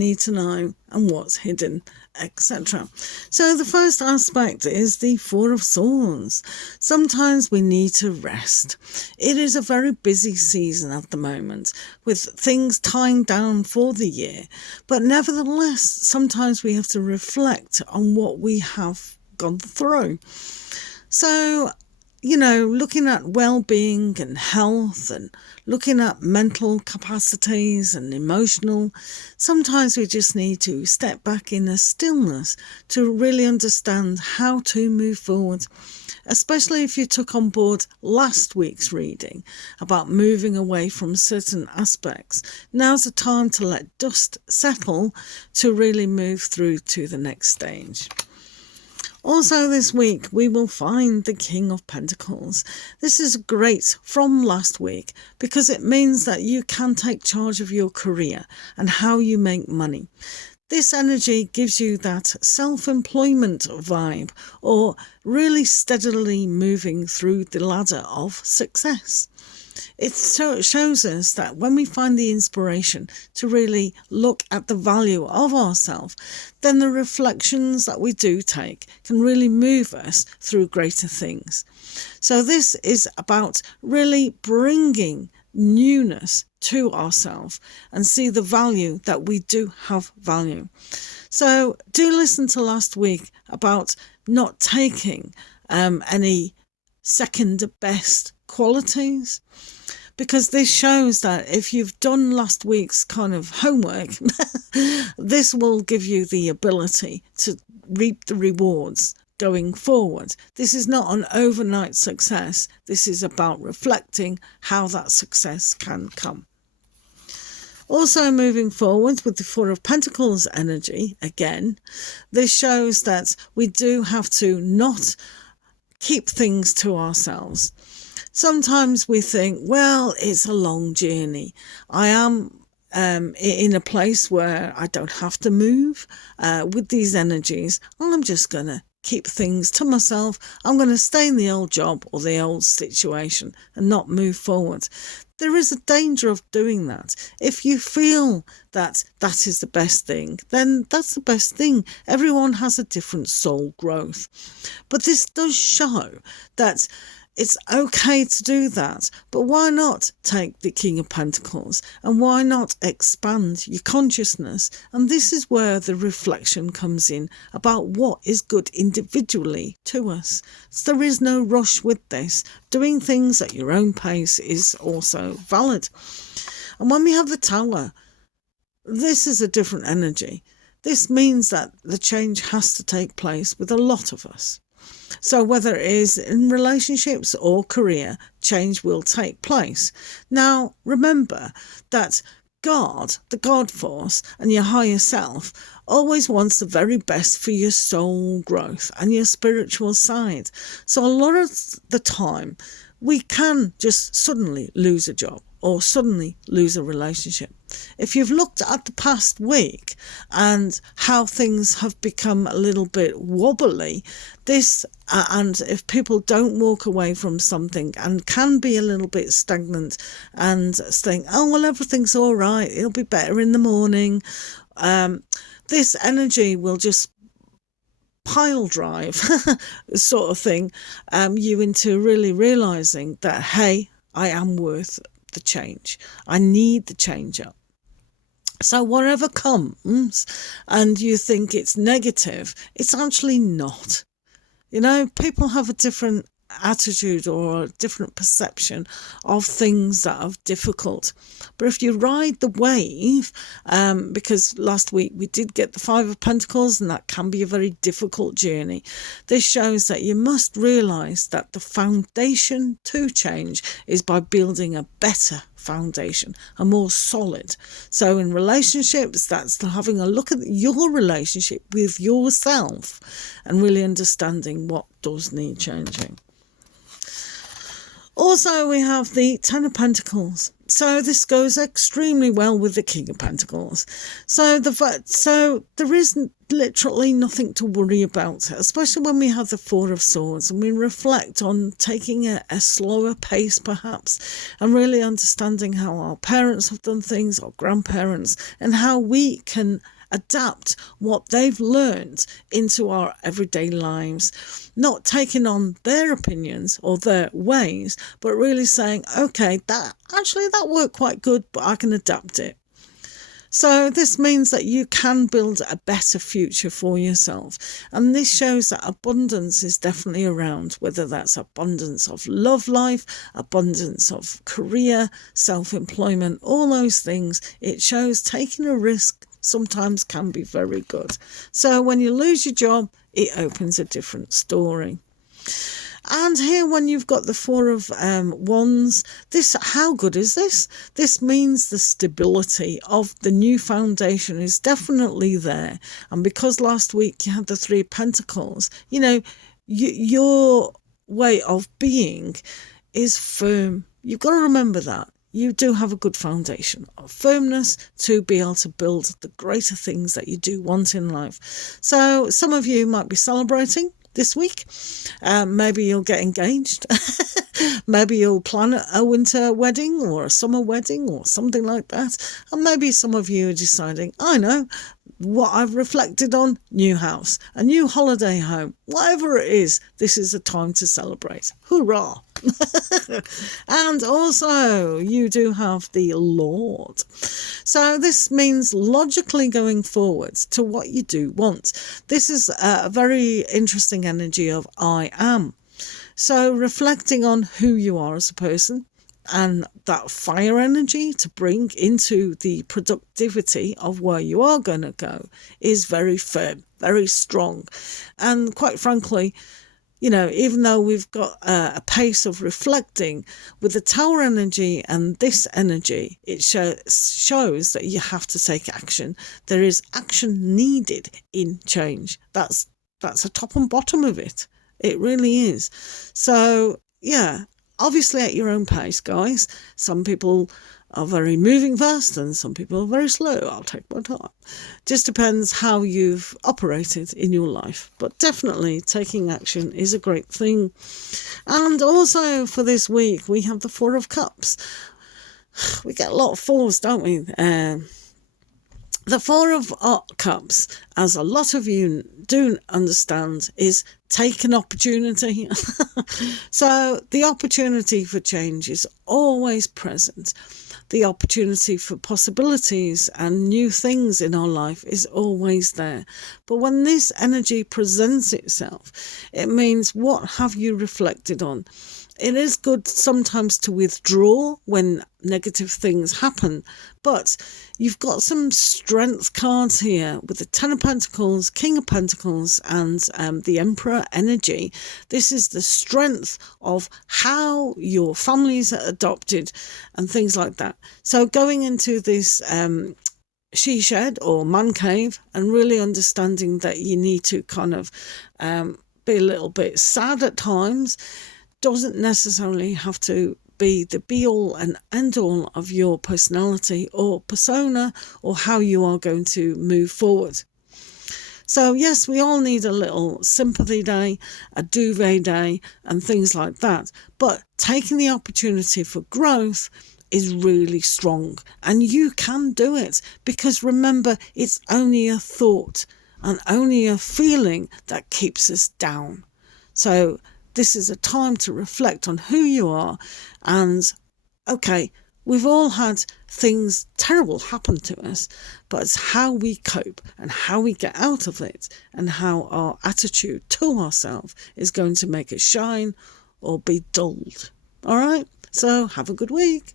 need to know and what's hidden, etc. So the first aspect is the Four of Swords. Sometimes we need to rest. It is a very busy season at the moment with things tying down for the year, but nevertheless sometimes we have to reflect on what we have gone through. So looking at well-being and health and looking at mental capacities and emotional, sometimes we just need to step back in a stillness to really understand how to move forward. Especially if you took on board last week's reading about moving away from certain aspects. Now's the time to let dust settle to really move through to the next stage. Also this week we will find the King of Pentacles. This is great from last week because it means that you can take charge of your career and how you make money. This energy gives you that self-employment vibe, or really steadily moving through the ladder of success. It shows us that when we find the inspiration to really look at the value of ourselves, then the reflections that we do take can really move us through greater things. So this is about really bringing newness to ourselves and see the value that we do have value. So do listen to last week about not taking any second best qualities, because this shows that if you've done last week's kind of homework, this will give you the ability to reap the rewards going forward. This is not an overnight success. This is about reflecting how that success can come. Also moving forward with the Four of Pentacles energy, again, this shows that we do have to not keep things to ourselves. Sometimes we think, well, it's a long journey. I am in a place where I don't have to move with these energies. I'm just going to keep things to myself. I'm going to stay in the old job or the old situation and not move forward. There is a danger of doing that. If you feel that that is the best thing, then that's the best thing. Everyone has a different soul growth. But this does show that it's okay to do that, but why not take the King of Pentacles and why not expand your consciousness? And this is where the reflection comes in about what is good individually to us. So there is no rush with this. Doing things at your own pace is also valid. And when we have the Tower, this is a different energy. This means that the change has to take place with a lot of us. So whether it is in relationships or career, change will take place. Now, remember that God, the God force, and your higher self always wants the very best for your soul growth and your spiritual side. So a lot of the time, we can just suddenly lose a job or suddenly lose a relationship. If you've looked at the past week and how things have become a little bit wobbly, and if people don't walk away from something and can be a little bit stagnant and think, oh, well, everything's all right, it'll be better in the morning, this energy will just pile drive sort of thing you into really realizing that, hey, I am worth the change. I need the change up. So whatever comes and you think it's negative, it's actually not. People have a different attitude or a different perception of things that are difficult. But if you ride the wave, because last week we did get the Five of Pentacles, and that can be a very difficult journey, this shows that you must realise that the foundation to change is by building a better foundation, a more solid. So in relationships, that's having a look at your relationship with yourself and really understanding what does need changing. Also, we have the Ten of Pentacles. So this goes extremely well with the King of Pentacles. So there is literally nothing to worry about, especially when we have the Four of Swords and we reflect on taking a slower pace perhaps, and really understanding how our parents have done things, our grandparents, and how we can adapt what they've learned into our everyday lives, not taking on their opinions or their ways, but really saying, okay, that worked quite good, but I can adapt it. So this means that you can build a better future for yourself. And this shows that abundance is definitely around, whether that's abundance of love life, abundance of career, self-employment, all those things. It shows taking a risk sometimes can be very good. So when you lose your job, it opens a different story. And here, when you've got the Four of Wands, how good is this? This means the stability of the new foundation is definitely there. And because last week you had the Three of Pentacles, your way of being is firm. You've got to remember that. You do have a good foundation of firmness to be able to build the greater things that you do want in life. So some of you might be celebrating this week. Maybe you'll get engaged. Maybe you'll plan a winter wedding or a summer wedding or something like that. And maybe some of you are deciding, I know what I've reflected on, new house, a new holiday home, whatever it is, this is a time to celebrate. Hurrah! And also you do have the Lord. So this means logically going forwards to what you do want. This is a very interesting energy of I am. So reflecting on who you are as a person, and that fire energy to bring into the productivity of where you are going to go is very firm, very strong. And quite frankly, even though we've got a pace of reflecting with the Tower energy and this energy, it shows that you have to take action. There is action needed in change. That's a top and bottom of it. It really is. So, yeah. Obviously at your own pace, guys. Some people are very moving fast and some people are very slow. I'll take my time. Just depends how you've operated in your life. But definitely taking action is a great thing. And also for this week, we have the Four of Cups. We get a lot of fours, don't we? The Four of Cups, as a lot of you do understand, is take an opportunity. So the opportunity for change is always present. The opportunity for possibilities and new things in our life is always there. But when this energy presents itself, it means, what have you reflected on? It is good sometimes to withdraw when negative things happen, but you've got some strength cards here with the Ten of Pentacles, King of Pentacles, and the Emperor energy. This is the strength of how your families are adopted and things like that. So going into this she shed or man cave and really understanding that you need to kind of be a little bit sad at times, doesn't necessarily have to be the be-all and end-all of your personality or persona or how you are going to move forward. So yes, we all need a little sympathy day, a duvet day and things like that. But taking the opportunity for growth is really strong, and you can do it, because remember, it's only a thought and only a feeling that keeps us down. So this is a time to reflect on who you are. And okay, we've all had things terrible happen to us, but it's how we cope and how we get out of it and how our attitude to ourselves is going to make us shine or be dulled. All right, so have a good week.